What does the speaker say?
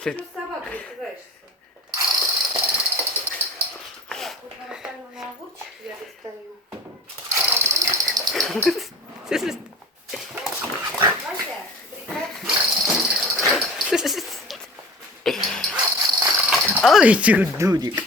Что с собакой испугаешься? Так, вот на раскаленный огурчик я достаю. Вася, прекрати. Ой, чудурик.